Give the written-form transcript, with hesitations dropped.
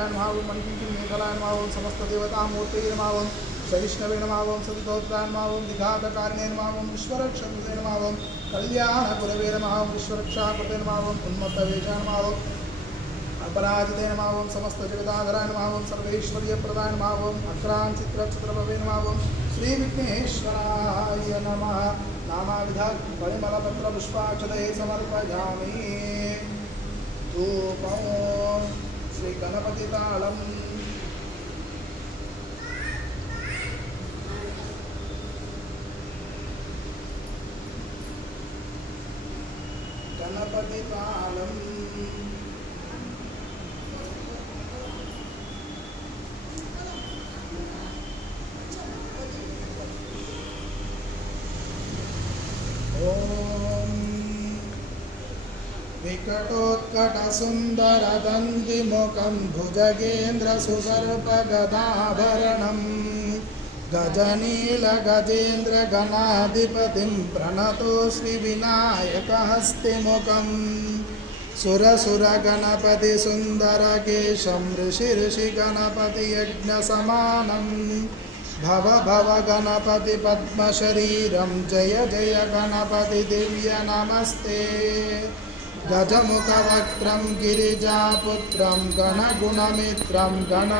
गणाध्याय नमः ओं मणिकिंकिणी मेखलाय नमः ओं समस्त देवता मूर्तये नमः ओं सविष्णवे नमः ओं सवितोत्राय नमः ओं विघातकारिणे नमः ओं विश्वरक्षकृते नमः ओं कल्याणगुरवे नमः ओं विश्वरक्षाकृते नमः ओं उन्मत्तवेशाय नमः ओं अपराजिते नमः ओं समस्त जगदाधराय नमः ओं सर्वैश्वर्यप्रदाय नमः ओं अक्रांचित्रक्षत्रभवे नमः ओं श्रीविघ्नेश्वराय नमः नानाविध परिमलपत्रपुष्पाक्षतये समर्पयामि धूपं श्रीगणपतितालम् गणपतितालम् विकटोत्कटसुन्दरदन्तिमुखं भुजगेन्द्रसुसर्पगदाभरणं गजनीलगजेन्द्रगणाधिपतिं प्रणतोऽस्मि विनायकहस्तिमुखं सुरसुरगणपतिसुन्दरकेशं ऋषिगणपतियज्ञसमानं भव भव गणपति पद्मशरीरं जय जय गणपति दिव्य नमस्ते गजमुखवक्त्रं गिरिजापुत्रं गणगुणमित्रं गण